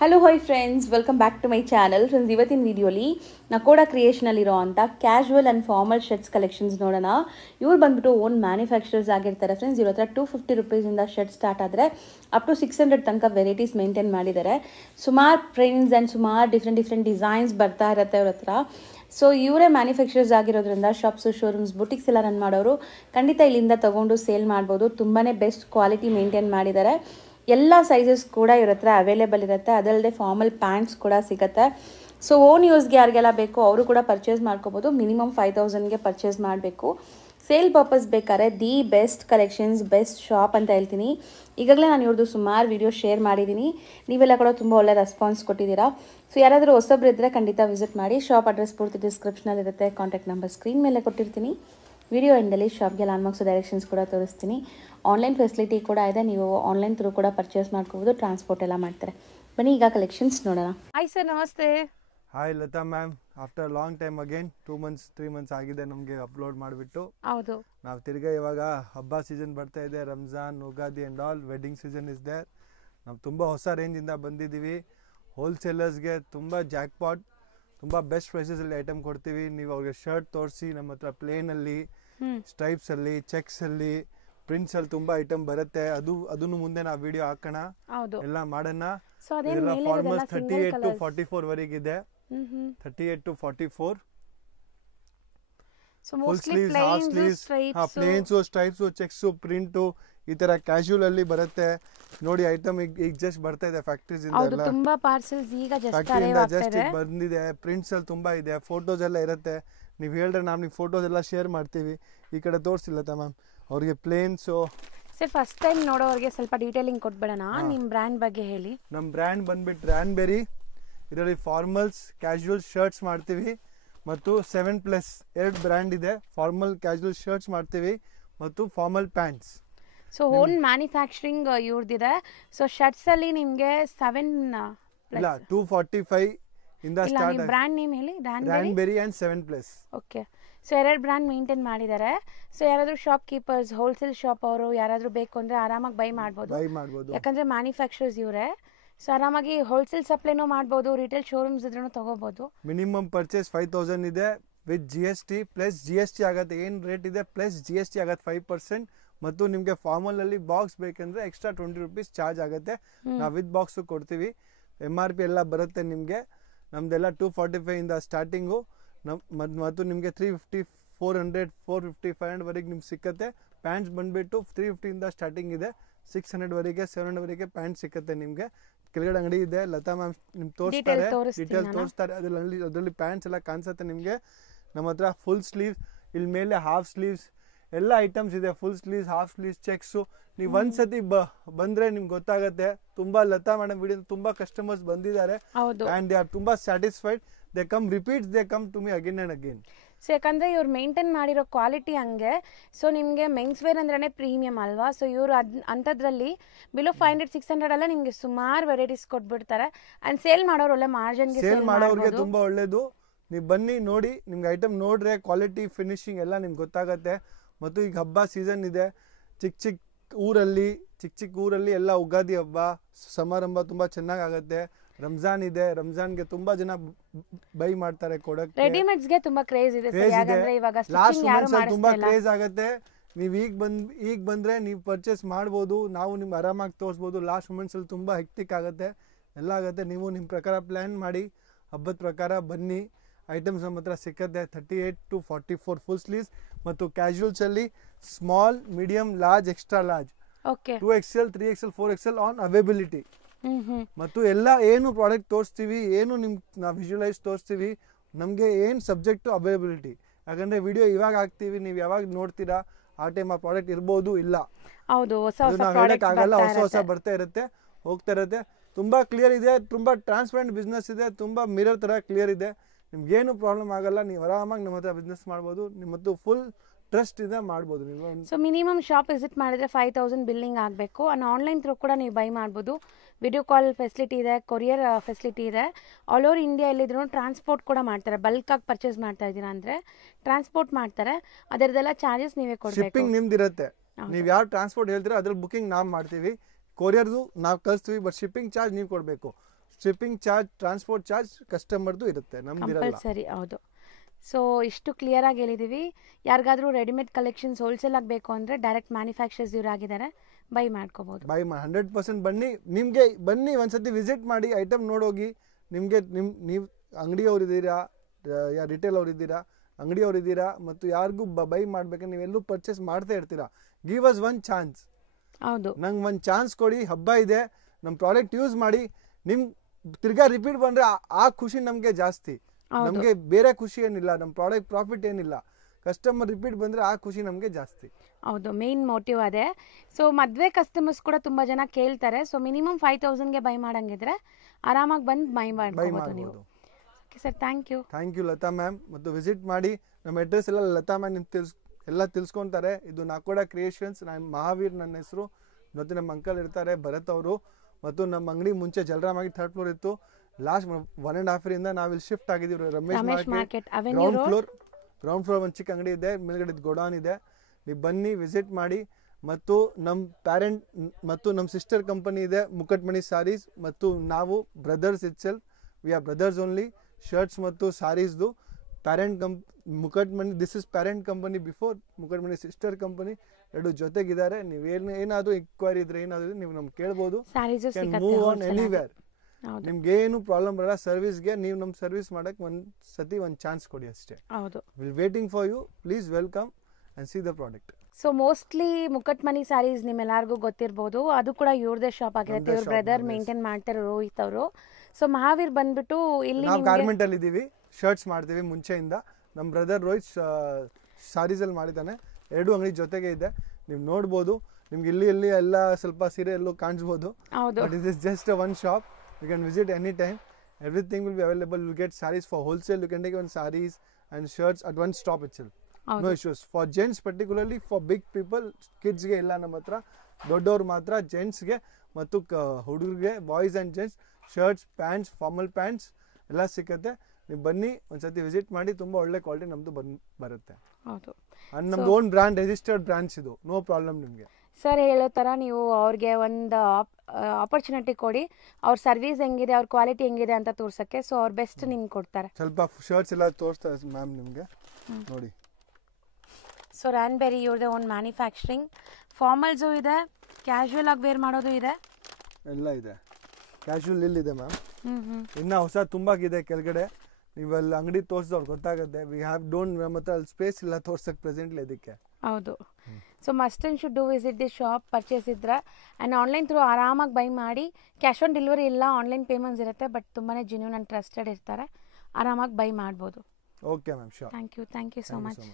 Hello hi friends, welcome back to my channel. Friends, ಇವತ್ತಿನ ವಿಡಿಯೋಲಿ ನಕೋಡಾ ಕ್ರಿಯೇಷನಲ್ಲಿರೋ ಅಂಥ casual and formal shirts collections ನೋಡೋಣ. ಇವ್ರು ಬಂದ್ಬಿಟ್ಟು ಓನ್ ಮ್ಯಾನುಫ್ಯಾಕ್ಚರರ್ಸ್ ಆಗಿರ್ತಾರೆ ಫ್ರೆಂಡ್ಸ್. ಇವ್ರ ಹತ್ರ 250 ರುಪೀಸಿಂದ ಶರ್ಟ್ ಸ್ಟಾರ್ಟ್ ಆದರೆ ಅಪ್ ಟು 600 ತನಕ ವೆರೈಟೀಸ್ ಮೇಂಟೈನ್ ಮಾಡಿದ್ದಾರೆ. ಸುಮಾರು ಪ್ರಿಂಟ್ಸ್ ಆ್ಯಂಡ್ ಸುಮಾರು ಡಿಫ್ರೆಂಟ್ ಡಿಸೈನ್ಸ್ ಬರ್ತಾ ಇರುತ್ತೆ ಇವ್ರ ಹತ್ರ. ಸೊ ಇವರೇ ಮ್ಯಾನುಫ್ಯಾಕ್ಚರರ್ಸ್ ಆಗಿರೋದ್ರಿಂದ ಶಾಪ್ಸು, ಶೋರೂಮ್ಸ್, ಬುಟಿಕ್ಸ್ ಎಲ್ಲ ರನ್ ಮಾಡೋರು ಖಂಡಿತ ಇಲ್ಲಿಂದ ತೊಗೊಂಡು ಸೇಲ್ ಮಾಡ್ಬೋದು. ತುಂಬಾ ಬೆಸ್ಟ್ ಕ್ವಾಲಿಟಿ ಮೇಂಟೈನ್ ಮಾಡಿದ್ದಾರೆ. ಎಲ್ಲ ಸೈಜಸ್ ಕೂಡ ಇವ್ರ ಹತ್ರ ಅವೈಲೇಬಲ್ ಇರುತ್ತೆ. ಅದಲ್ಲದೆ ಫಾರ್ಮಲ್ ಪ್ಯಾಂಟ್ಸ್ ಕೂಡ ಸಿಗುತ್ತೆ. ಸೊ ಓನ್ ಯೂಸ್ಗೆ ಯಾರಿಗೆಲ್ಲ ಬೇಕೋ ಅವರು ಕೂಡ ಪರ್ಚೇಸ್ ಮಾಡ್ಕೋಬೋದು. ಮಿನಿಮಮ್ 5000ಗೆ ಪರ್ಚೇಸ್ ಮಾಡಬೇಕು. ಸೇಲ್ ಪರ್ಪಸ್ ಬೇಕಾದ್ರೆ the best collections, best shop ಅಂತ ಹೇಳ್ತೀನಿ. ಈಗಾಗಲೇ ನಾನು ಇವ್ರದ್ದು ಸುಮಾರು ವೀಡಿಯೋ ಶೇರ್ ಮಾಡಿದ್ದೀನಿ. ನೀವೆಲ್ಲ ಕೂಡ ತುಂಬ ಒಳ್ಳೆ ರೆಸ್ಪಾನ್ಸ್ ಕೊಟ್ಟಿದ್ದೀರಾ. ಸೊ ಯಾರಾದರೂ ಹೊಸಬ್ರು ಇದ್ದರೆ ಖಂಡಿತ ವಿಸಿಟ್ ಮಾಡಿ. ಶಾಪ್ ಅಡ್ರೆಸ್ ಪೂರ್ತಿ ಡಿಸ್ಕ್ರಿಪ್ಷನಲ್ಲಿರುತ್ತೆ. ಕಾಂಟ್ಯಾಕ್ಟ್ ನಂಬರ್ ಸ್ಕ್ರೀನ್ ಮೇಲೆ ಕೊಟ್ಟಿರ್ತೀನಿ. ವಿಡಿಯೋ ಎಂಡಲ್ಲಿ ಶಾಪ್ಗೆ ಲ್ಯಾಂಡ್ ಮಾರ್ಕ್ಸ್ ಡೈರೆಕ್ಷನ್ಸ್ ಕೂಡ ತೋರಿಸ್ತೀನಿ. ಆನ್ಲೈನ್ ಫೆಸಿಲಿಟಿ ಕೂಡ ಇದೆ. ನೀವು ಆನ್ಲೈನ್ ಥ್ರೂ ಕೂಡ ಪರ್ಚೇಸ್ ಮಾಡ್ಕೋಬೋದು. ಟ್ರಾನ್ಸ್ಪೋರ್ಟ್ ಎಲ್ಲ ಮಾಡ್ತಾರೆ. ಬನ್ನಿ ಈಗ ಕಲೆಕ್ಷನ್ಸ್ ನೋಡೋಣ. ಹಾಯ್ ಸರ್, ನಮಸ್ತೆ. Hi Latha ma'am, after long time again 3 months ಆಗಿದೆ ನಮಗೆ ಅಪ್ಲೋಡ್ ಮಾಡಿಬಿಟ್ಟು. ಹೌದು, ನಾವು ತಿರ್ಗಾ ಇವಾಗ ಹಬ್ಬ ಸೀಸನ್ ಬರ್ತಾ ಇದೆ. Ramzan, Ugadi and all wedding season is there. ನಾವು ತುಂಬ ಹೊಸ ರೇಂಜಿಂದ ಬಂದಿದ್ದೀವಿ. ಹೋಲ್ಸೇಲರ್ಸ್ಗೆ ತುಂಬ ಜಾಕ್ಪಾಟ್, ತುಂಬ ಬೆಸ್ಟ್ ಪ್ರೈಸಸಲ್ಲಿ ಐಟಮ್ ಕೊಡ್ತೀವಿ. ನೀವು ಅವ್ರಿಗೆ ಶರ್ಟ್ ತೋರಿಸಿ, ನಮ್ಮ ಹತ್ರ ಪ್ಲೇನಲ್ಲಿ, ಸ್ಟ್ರೈಪ್ಸಲ್ಲಿ, ಚೆಕ್ಸಲ್ಲಿ, ಪ್ರಿಂಟ್ಸಲ್ಲಿ ತುಂಬ ಐಟಮ್ ಬರುತ್ತೆ. ಅದನ್ನು ಮುಂದೆ ನಾವು ವಿಡಿಯೋ ಹಾಕೋಣ, ಎಲ್ಲ ಮಾಡೋಣ. ಇದೆಲ್ಲ ಫಾರ್ಮಲ್ಸ್ 38 to 44 ವರೆಗಿದೆ. 38 to 44 full sleeves, half sleeves, plains, stripes, checks, print, ಈ ತರ ಕ್ಯಾಶುವಲ್ ಅಲ್ಲಿ ಬರುತ್ತೆ. ನೋಡಿ ಐಟಮ್ ಈಗ ಜಸ್ಟ್ ಬರ್ತಾ ಇದೆ ಫ್ಯಾಕ್ಟರೀಸ್ ಇಂದ. ತುಂಬಾ ಪಾರ್ಸೆಲ್ಸ್ ಈಗ ಜಸ್ಟ್ ಬಂದಿದೆ. ಪ್ರಿಂಟ್ಸ್ ಅಲ್ಲಿ ತುಂಬಾ ಇದೆ. ಫೋಟೋಸ್ ಎಲ್ಲ ಇರುತ್ತೆ. ನೀವು ಹೇಳಿದ್ರೆ ನಾವು ನಿಮ್ಗೆ ಫೋಟೋಸ್ ಎಲ್ಲ ಶೇರ್ ಮಾಡ್ತೀವಿ. ಈ ಕಡೆ ತೋರಿಸಿಲ್ಲ ಮ್ಯಾಮ್ ಅವ್ರಿಗೆ ಪ್ಲೇನ್ಸ್. ಸರ್, ಫಸ್ಟ್ ಟೈಮ್ ನೋಡೋರಿಗೆ ಸ್ವಲ್ಪ ಡೀಟೇಲಿಂಗ್ ಕೊಟ್ಬಿಡೋಣ. ನಿಮ್ಮ ಬ್ರ್ಯಾಂಡ್ ಬಗ್ಗೆ ಹೇಳಿ. ನಮ್ಮ ಬ್ರ್ಯಾಂಡ್ ಬಂದ್ಬಿಟ್ಟು ರ್ಯಾನ್ಬೆರಿ. ಇದರಲ್ಲಿ ಫಾರ್ಮಲ್ಸ್, ಕ್ಯಾಶುವಲ್ ಶರ್ಟ್ಸ್ ಮಾಡ್ತೀವಿ ಮತ್ತು 7+ 2 ಬ್ರ್ಯಾಂಡ್ ಇದೆ. ಫಾರ್ಮಲ್ ಕ್ಯಾಶುವಲ್ ಶರ್ಟ್ಸ್ ಮಾಡ್ತೀವಿ ಮತ್ತು formal pants. So own manufacturing ಇವ್ರದಿದೆ. ಸೊ ಶರ್ಟ್ಸ್ ಅಲ್ಲಿ ನಿಮಗೆ 7 ಇಲ್ಲ 245 ಇಂದ ಸ್ಟಾರ್ಟ್. ಬ್ರ್ಯಾಂಡ್ ನೇಮ್ ಹೇಳಿ. Ranberry and 7+. Okay. So 2 brand maintain ಮಾಡಿದ್ದಾರೆ. ಸೊ ಯಾರಾದ್ರೂ ಶಾಪ್ ಕೀಪರ್ಸ್, ಹೋಲ್ಸೇಲ್ ಶಾಪ್ ಅವರು ಯಾರಾದ್ರೂ ಬೇಕು ಅಂದ್ರೆ ಆರಾಮಾಗಿ ಬೈ ಮಾಡ್ಬೋದು. ಯಾಕಂದ್ರೆ ಮ್ಯಾನುಫ್ಯಾಕ್ಚರರ್ಸ್ ಇವರೇ. ಸೊ ಆರಾಮಾಗಿ ಹೋಲ್ಸೇಲ್ ಸಪ್ಲೈನೂ ಮಾಡ್ಬೋದು. ರಿಟೇಲ್ ಶೋರೂಮ್ಸ್ ಇದ್ರೂ ತಗೋಬಹುದು. ಮಿನಿಮಮ್ ಪರ್ಚೇಸ್ 5000 ಇದೆ. ವಿತ್ GST ಪ್ಲಸ್ GST ಆಗುತ್ತೆ. ಏನು ರೇಟ್ ಇದೆ ಪ್ಲಸ್ GST ಆಗುತ್ತೆ 5%. ಮತ್ತು ನಿಮಗೆ ಫಾರ್ಮಲ್ ಅಲ್ಲಿ ಬಾಕ್ಸ್ ಬೇಕಂದ್ರೆ ಎಕ್ಸ್ಟ್ರಾ 20 ರೂಪೀಸ್ ಚಾರ್ಜ್ ಆಗುತ್ತೆ. ನಾವು ವಿತ್ ಬಾಕ್ಸ್ ಕೊಡ್ತೀವಿ. MRP ಎಲ್ಲ ಬರುತ್ತೆ ನಿಮಗೆ. ನಮ್ದೆಲ್ಲ 245 ಇಂದ ಸ್ಟಾರ್ಟಿಂಗು. ಮತ್ತು ನಿಮಗೆ 350, 400, 450, 500 ವರೆಗೆ ನಿಮ್ಗೆ ಸಿಕ್ಕತ್ತೆ. ಪ್ಯಾಂಟ್ಸ್ ಬಂದ್ಬಿಟ್ಟು 350 ಇಂದ ಸ್ಟಾರ್ಟಿಂಗ್ ಇದೆ. 600 ವರೆಗೆ, 700 ವರೆಗೆ ಪ್ಯಾಂಟ್ ಸಿಕ್ಕತ್ತೆ ನಿಮಗೆ. ಕೆಳಗಡೆ ಅಂಗಡಿ ಇದೆ. ಲತಾ ಮ್ಯಾಮ್ ನಿಮ್ಗೆ ತೋರಿಸ್ತಾರೆ, ಡೀಟೇಲ್ ತೋರಿಸ್ತಾರೆ. ಅದರಲ್ಲಿ ಪ್ಯಾಂಟ್ಸ್ ಎಲ್ಲ ಕಾಣಿಸುತ್ತೆ ನಿಮಗೆ. ನಮ್ಮ ಹತ್ರ ಫುಲ್ ಸ್ಲೀವ್ಸ್, ಇಲ್ಲಿ ಮೇಲೆ ಹಾಫ್ ಸ್ಲೀವ್ಸ್ ಎಲ್ಲ ಐಟಮ್ಸ್ ಇದೆ. Full sleeves, half sleeves, checks. ನೀವು ಒಂದ್ಸತಿ ಬಂದ್ರೆ ನಿಮ್ಗೆ ಗೊತ್ತಾಗುತ್ತೆ. ತುಂಬಾ ಲತಾ ಮೇಡಮ್ ವಿಡಿಯೋ ತುಂಬಾ ಕಸ್ಟಮರ್ಸ್ ಬಂದಿದ್ದಾರೆ ಅಂಡ್ ದೇ ಆರ್ ತುಂಬಾ satisfied. They come repeats, they come to me again and again. So ಯಾಕಂದ್ರೆ ಇವ್ರು ಮೇಂಟೈನ್ ಮಾಡಿರೋ ಕ್ವಾಲಿಟಿ ಹಂಗೆ. ಸೊ ನಿಮಗೆ ಮೆನ್ಸ್ ವೇರ್ ಅಂದ್ರೇನೆ ಪ್ರೀಮಿಯಂ ಅಲ್ವಾ. ಸೊ ಇವರು ಅಂಥದ್ರಲ್ಲಿ ಬಿಲೋ 500, 600 ಎಲ್ಲ ನಿಮಗೆ ಸುಮಾರು ವೆರೈಟೀಸ್ ಕೊಟ್ಬಿಡ್ತಾರೆ. ಅಂಡ್ ಸೇಲ್ ಮಾಡೋರು ಒಳ್ಳೆ ಮಾರ್ಜಿನ್ಗೆ ಸೇಲ್ ಮಾಡೋರಿಗೆ ತುಂಬಾ ಒಳ್ಳೇದು. ನೀವು ಬನ್ನಿ ನೋಡಿ, ನಿಮ್ಗೆ ಐಟಮ್ ನೋಡ್ರೆ ಕ್ವಾಲಿಟಿ, ಫಿನಿಶಿಂಗ್ ಎಲ್ಲ ನಿಮ್ಗೆ ಗೊತ್ತಾಗತ್ತೆ. ಮತ್ತು ಈಗ ಹಬ್ಬ ಸೀಸನ್ ಇದೆ. ಚಿಕ್ಕ ಊರಲ್ಲಿ ಎಲ್ಲ ಉಗಾದಿ ಹಬ್ಬ ಸಮಾರಂಭ ತುಂಬಾ ಚೆನ್ನಾಗಿ ಆಗುತ್ತೆ. ರಂಜಾನ್ ಇದೆ. ರಂಜಾನ್ಗೆ ತುಂಬಾ ಜನ ಬೈ ಮಾಡ್ತಾರೆ ಕೊಡಕ್ಕೆ. ರೆಡಿಮೇಡ್ಸ್ ಗೆ ತುಂಬಾ ಕ್ರೇಜ್ ಇದೆ. ಲಾಸ್ಟ್ ಮಂತ್ಸ್ ತುಂಬಾ ಕ್ರೇಜ್ ಆಗುತ್ತೆ. ನೀವು ಈಗ ಬಂದ್ರೆ ನೀವು ಪರ್ಚೇಸ್ ಮಾಡ್ಬೋದು. ನಾವು ನಿಮ್ಗೆ ಆರಾಮಾಗಿ ತೋರಿಸ್ಬೋದು. ಲಾಸ್ಟ್ ಮೂಮೆಂಟ್ಸ್ ಅಲ್ಲಿ ತುಂಬಾ ಹೆಕ್ಟಿಕ್ ಆಗುತ್ತೆ, ಎಲ್ಲ ಆಗುತ್ತೆ. ನೀವು ನಿಮ್ಮ ಪ್ರಕಾರ ಪ್ಲಾನ್ ಮಾಡಿ ಹಬ್ಬದ ಪ್ರಕಾರ ಬನ್ನಿ. ಐಟಮ್ಸ್ ನಮ್ಮ ಹತ್ರ ಸಿಕ್ಕತ್ತೆ. 38 to 44 ಫುಲ್ ಸ್ಲೀವ್ಸ್ ಮತ್ತು ಕ್ಯಾಶುವಲ್ಸ್ ಅಲ್ಲಿ small, medium, large, extra large, 2XL, 3XL, 4XL on availability. ಮತ್ತು ಎಲ್ಲ ಏನು ಪ್ರಾಡಕ್ಟ್ ತೋರಿಸ್ತೀವಿ, ಏನು ನಾವು ವಿಜುವಲೈಸ್ ತೋರಿಸ್ತೀವಿ. ನಮಗೆ ಏನು ಸಬ್ಜೆಕ್ಟು ಅವೈಲಬಿಲಿಟಿ. ಯಾಕಂದ್ರೆ ವಿಡಿಯೋ ಇವಾಗ ಹಾಕ್ತೀವಿ, ನೀವು ಯಾವಾಗ ನೋಡ್ತೀರಾ ಆ ಟೈಮ್ ಆ ಪ್ರಾಡಕ್ಟ್ ಇರ್ಬೋದು, ಇಲ್ಲ ನಾವು ಹೇಳಕ್ಕಾಗಲ್ಲ. ಹೊಸ ಬರ್ತಾ ಇರುತ್ತೆ, ಹೋಗ್ತಾ ಇರುತ್ತೆ. ತುಂಬಾ ಕ್ಲಿಯರ್ ಇದೆ, ತುಂಬಾ ಟ್ರಾನ್ಸ್ಪರೆಂಟ್ ಬಿಸ್ನೆಸ್ ಇದೆ, ತುಂಬಾ ಮಿರರ್ ತರ ಕ್ಲಿಯರ್ ಇದೆ. ನಿಮ್ಗೇನು ಪ್ರಾಬ್ಲಮ್ ಆಗಲ್ಲ. ನೀವು ಆರಾಮಾಗಿ ನಮ್ಮ ಹತ್ರ ಬಿಸ್ನೆಸ್ ಮಾಡ್ಬೋದು. ನಿಮ್ಮ ಹತ್ರ ಫುಲ್ ಟ್ರಸ್ಟ್ ಇದೆ, ಮಾಡ್ಬೋದು ನೀವು. ಸೊ ಮಿನಿಮಮ್ ಶಾಪ್ ವಿಸಿಟ್ ಮಾಡಿದ್ರೆ 5000 ಬಿಲ್ಲಿಂಗ್ ಆಗಬೇಕು. ಅಂಡ್ ಆನ್ಲೈನ್ ಥ್ರೂ ಕೂಡ ನೀವು ಬೈ ಮಾಡ್ಬೋದು. ವಿಡಿಯೋ ಕಾಲ್ ಫೆಸಿಲಿಟಿ ಇದೆ, ಕೊರಿಯರ್ ಫೆಸಿಲಿಟಿ ಇದೆ. ಆಲ್ ಓವರ್ ಇಂಡಿಯಾ ಎಲ್ಲಿದ್ರು ಟ್ರಾನ್ಸ್ಪೋರ್ಟ್ ಕೂಡ ಮಾಡ್ತಾರೆ. ಬಲ್ಕ್ ಆಗಿ ಪರ್ಚೇಸ್ ಮಾಡ್ತಾ ಇದ್ದೀರಾ ಅಂದ್ರೆ ಟ್ರಾನ್ಸ್ಪೋರ್ಟ್ ಮಾಡ್ತಾರೆ. ಅದರದೆಲ್ಲ ಚಾರ್ಜಸ್ ನೀವೇ ಕೊಡಬೇಕು. ಶಿಪ್ಪಿಂಗ್ ನಿಮ್ದಿರುತ್ತೆ. ನೀವು ಯಾವ ಟ್ರಾನ್ಸ್ಪೋರ್ಟ್ ಹೇಳ್ತೀರಾ ಅದ್ರಲ್ಲಿ ಬುಕಿಂಗ್ ನಾವು ಮಾಡ್ತೀವಿ. ಕೊರಿಯರ್ದು ನಾವು ಕಳಿಸ್ತೀವಿ, ಬಟ್ ಶಿಪ್ಪಿಂಗ್ ಚಾರ್ಜ್ ನೀವು ಕೊಡಬೇಕು. ಶಿಪ್ಪಿಂಗ್ ಚಾರ್ಜ್, ಟ್ರಾನ್ಸ್ಪೋರ್ಟ್ ಚಾರ್ಜ್ ಕಸ್ಟಮರ್ದು ಇರುತ್ತೆ, ನಮ್ದಿರಲ್ಲ. ಕಂಪಲ್ಸರಿ. ಹೌದು. ಸೊ ಇಷ್ಟು ಕ್ಲಿಯರಾಗಿ ಹೇಳಿದ್ದೀವಿ. ಯಾರಿಗಾದ್ರೂ ರೆಡಿಮೇಡ್ ಕಲೆಕ್ಷನ್ಸ್ ಹೋಲ್ಸೇಲಾಗಿ ಬೇಕು ಅಂದರೆ ಡೈರೆಕ್ಟ್ ಮ್ಯಾನುಫ್ಯಾಕ್ಚರ್ಸ್ ಇವರಾಗಿದ್ದಾರೆ, ಬೈ ಮಾಡ್ಕೋಬೋದು. ಬೈ 100% ಬನ್ನಿ, ನಿಮಗೆ ಬನ್ನಿ ಒಂದ್ಸತಿ ವಿಸಿಟ್ ಮಾಡಿ, ಐಟಮ್ ನೋಡೋಗಿ. ನಿಮಗೆ ನೀವು ಅಂಗಡಿಯವರಿದ್ದೀರಾ, ರಿಟೇಲ್ ಅವರಿದ್ದೀರಾ, ಅಂಗಡಿಯವರಿದ್ದೀರಾ ಮತ್ತು ಯಾರಿಗೂ ಬೈ ಮಾಡ್ಬೇಕಂದ್ರೆ ನೀವೆಲ್ಲೂ ಪರ್ಚೇಸ್ ಮಾಡ್ತಾ ಇರ್ತೀರಾ, ಗಿವ್ ಅಸ್ ಒನ್ ಚಾನ್ಸ್. ಹೌದು, ನಂಗೆ ಒಂದು ಚಾನ್ಸ್ ಕೊಡಿ, ಹಬ್ಬ ಇದೆ, ನಮ್ಮ ಪ್ರಾಡಕ್ಟ್ ಯೂಸ್ ಮಾಡಿ, ನಿಮ್ ತಿರ್ಗಾ ರಿಪೀಟ್ ಬಂದ್ರೆ ಆ ಖುಷಿ ನಮಗೆ ಜಾಸ್ತಿ. ನಮಗೆ ಬೇರೆ ಖುಷಿ ಏನಿಲ್ಲ, ನಮ್ಮ ಪ್ರಾಡಕ್ಟ್ ಪ್ರಾಫಿಟ್ ಏನಿಲ್ಲ, ಕಸ್ಟಮರ್ ರಿಪೀಟ್ ಬಂದ್ರೆ ಆ ಖುಷಿ ನಮಗೆ ಜಾಸ್ತಿ. ಹೌದು, ಮೇನ್ ಮೋಟಿವ್ ಅದೇ. ಸೊ ಮದುವೆ ಕಸ್ಟಮರ್ಸ್ ಕೂಡ ತುಂಬ ಜನ ಕೇಳ್ತಾರೆ. ಸೊ ಮಿನಿಮಮ್ 5000ಗೆ ಬೈ ಮಾಡಂಗಿದ್ರೆ ಆರಾಮಾಗಿ ಬಂದು ಬೈ ಮಾಡ್ಬೋದು ನೀವು. Okay sir, thank you Latha ma'am. ಮತ್ತು ವಿಸಿಟ್ ಮಾಡಿ, ನಮ್ಮ ಅಡ್ರೆಸ್ ಎಲ್ಲ ಲತಾ ಮ್ಯಾಮ್ ಎಲ್ಲ ತಿಳ್ಸ್ಕೊಂತಾರೆ. ಇದು ನಾಕೋಡ ಕ್ರಿಯೇಷನ್ಸ್, ನಾನು ಮಹಾವೀರ್ ನನ್ನ ಹೆಸರು, ಮತ್ತು ನಮ್ಮ ಅಂಕಲ್ ಇರ್ತಾರೆ ಭರತ್ ಅವರು. ಮತ್ತು ನಮ್ಮ ಅಂಗಡಿ ಮುಂಚೆ ಜಲರಾಮಾಗಿ 3rd ಫ್ಲೋರ್ ಇತ್ತು. ಲಾಸ್ಟ್ 1.5 year ಇಂದ ನಾವಿಲ್ಲಿ ಶಿಫ್ಟ್ ಆಗಿದ್ದೀವಿ ರಮೇಶ್ ಮಾರ್ಕೆಟ್ ಗ್ರೌಂಡ್ ಫ್ಲೋರ್. ಒಂದು ಚಿಕ್ಕ ಅಂಗಡಿ ಇದೆ, ಮೇಲ್ಗಡೆ ಗೋಡೌನ್ ಇದೆ. ನೀವು ಬನ್ನಿ, ವಿಸಿಟ್ ಮಾಡಿ. ಮತ್ತು ನಮ್ಮ ಪ್ಯಾರೆಂಟ್ ಮತ್ತು ನಮ್ಮ ಸಿಸ್ಟರ್ ಕಂಪನಿ ಇದೆ ಮುಕಟ್ಮಣಿ ಸಾರೀಸ್, ಮತ್ತು ನಾವು brothers itself, we are brothers only. Shirts ಮತ್ತು ಸಾರೀಸ್ದು parent Mukatmani, this is parent company before Mukatmani sister company, ಎರಡು ಜೊತೆಗಿದ್ದಾರೆ. ನೀವು ಏನಾದರೂ ಎಕ್ವೈರಿ ಇದ್ರೆ ಏನಾದರೂ ನೀವು ನಮ್ಗೆ ಕೇಳ್ಬೋದು. ಮೂವ್ ಆನ್ ಎನಿವೇರ್, ನಿಮ್ಗೆ ಏನು ಪ್ರಾಬ್ಲಮ್ ಬರಲ್ಲ. ಸರ್ವಿಸ್ಗೆ ನೀವು ನಮ್ಮ ಸರ್ವಿಸ್ ಮಾಡಕ್ಕೆ ಒಂದು ಚಾನ್ಸ್ ಕೊಡಿ ಅಷ್ಟೇ. ಹೌದು, will waiting for you, please welcome and see the product. So mostly Mukatmani saris ನಿಮ್ಮೆಲ್ಲರಿಗೂ ಗೊತ್ತಿರ್ಬೋದು, ಅದು ಕೂಡ ಇವ್ರದೇ ಶಾಪ್ ಆಗಿರುತ್ತೆ. ಇವ್ರ ಬ್ರದರ್ ಮೇಂಟೈನ್ ಮಾಡ್ತಾರೆ, ರೋಹಿತ್ ಅವರು. ಸೊ ಮಹಾವೀರ್ ಬಂದ್ಬಿಟ್ಟು ಇಲ್ಲಿ ನಾವು ಗಾರ್ಮೆಂಟ್ ಅಲ್ಲಿ ಇದೀವಿ, ಶರ್ಟ್ಸ್ ಮಾಡ್ತೀವಿ ಮುಂಚೆಯಿಂದ. ನಮ್ಮ ಬ್ರದರ್ ರೋಹಿತ್ ಸಾರೀಸ್ ಅಲ್ಲಿ ಮಾಡಿದ್ದಾನೆ, 2 ಅಂಗಡಿ ಜೊತೆಗೆ ಇದೆ, ನೀವು ನೋಡ್ಬೋದು. ನಿಮ್ಗೆ ಇಲ್ಲಿ ಎಲ್ಲ ಸ್ವಲ್ಪ ಸೀರೆ ಎಲ್ಲೂ ಕಾಣಿಸ್ಬೋದು, but it is just one shop. You can visit anytime. Everything will be available. You get sarees for wholesale. You can take even sarees and shirts at one stop itself. No issues. For gents particularly, for big people, kids ge illa ನಮ್ಮ ಹತ್ರ, ದೊಡ್ಡವರು ಮಾತ್ರ. Gents ಗೆ ಮತ್ತು ಹುಡುಗರಿಗೆ, boys and gents, shirts, pants, formal pants ಎಲ್ಲ ಸಿಕ್ಕತ್ತೆ. ನೀವು ಬನ್ನಿ, ಒಂದ್ಸತಿ ವಿಸಿಟ್ ಮಾಡಿ. ತುಂಬಾ ಒಳ್ಳೆ ಕ್ವಾಲಿಟಿ ನಮ್ದು ಬರುತ್ತೆ. ಹೌದು, ಅಂಡ್ ನಮ್ದು ಓನ್ ಬ್ರ್ಯಾಂಡ್, ರಿಜಿಸ್ಟರ್ಡ್ ಬ್ರಾಂಚ್ ಇದು, ನೋ ಪ್ರಾಬ್ಲಮ್ ನಿಮಗೆ. ಸರ್ ಹೇಳೋ ಥರ ನೀವು ಅವ್ರಿಗೆ ಒಂದು ಆಪರ್ಚುನಿಟಿ ಕೊಡಿ, ಅವ್ರ ಸರ್ವಿಸ್ ಹೆಂಗಿದೆ, ಅವ್ರ ಕ್ವಾಲಿಟಿ ಹೆಂಗಿದೆ ಅಂತ ತೋರ್ಸಕ್ಕೆ. ಸೊ ಅವ್ರ ಬೆಸ್ಟ್ ನಿಮ್ಗೆ ಕೊಡ್ತಾರೆ. ಸ್ವಲ್ಪ ಶರ್ಟ್ಸ್ ಎಲ್ಲ ತೋರಿಸ್ತಾರೆ ಮ್ಯಾಮ್ ನಿಮಗೆ, ನೋಡಿ. ಸೊ ರ್ಯಾನ್ಬೆರಿ ಇವ್ರದೇ ಒಂದು ಮ್ಯಾನುಫ್ಯಾಕ್ಚರಿಂಗ್, ಫಾರ್ಮಲ್ಸು ಇದೆ, ಕ್ಯಾಶುವಲ್ ಆಗಿ ವೇರ್ ಮಾಡೋದು ಇದೆ, ಎಲ್ಲ ಇದೆ. ಕ್ಯಾಶುವಲ್ ಇಲ್ಲಿದೆ ಮ್ಯಾಮ್, ಇನ್ನು ಹೊಸ ತುಂಬಾಗಿದೆ ಕೆಳಗಡೆ. ನೀವು ಅಲ್ಲಿ ಅಂಗಡಿ ತೋರಿಸಿದವ್ರು ಗೊತ್ತಾಗುತ್ತೆ. ವಿ ಹ್ಯಾವ್ ಡೋಂಟ್, ನಮ್ಮ ಹತ್ರ ಅಲ್ಲಿ ಸ್ಪೇಸ್ ಇಲ್ಲ ತೋರ್ಸಕ್ಕೆ ಪ್ರೆಸೆಂಟ್ಲಿ ಅದಕ್ಕೆ. ಹೌದು. So must and should do visit the shop, purchase ಇದ್ರೆ. ಆ್ಯಂಡ್ ಆನ್ಲೈನ್ ಥ್ರೂ ಆರಾಮಾಗಿ ಬೈ ಮಾಡಿ. ಕ್ಯಾಶ್ ಆನ್ ಡೆಲಿವರಿ ಇಲ್ಲ, ಆನ್ಲೈನ್ ಪೇಮೆಂಟ್ಸ್ ಇರುತ್ತೆ, ಬಟ್ ತುಂಬಾ ಜೆನ್ಯೂನ್ ಆ್ಯಂಡ್ ಟ್ರಸ್ಟೆಡ್ ಇರ್ತಾರೆ, ಆರಾಮಾಗಿ ಬೈ ಮಾಡ್ಬೋದು. Okay ma'am, sure. Thank you so much.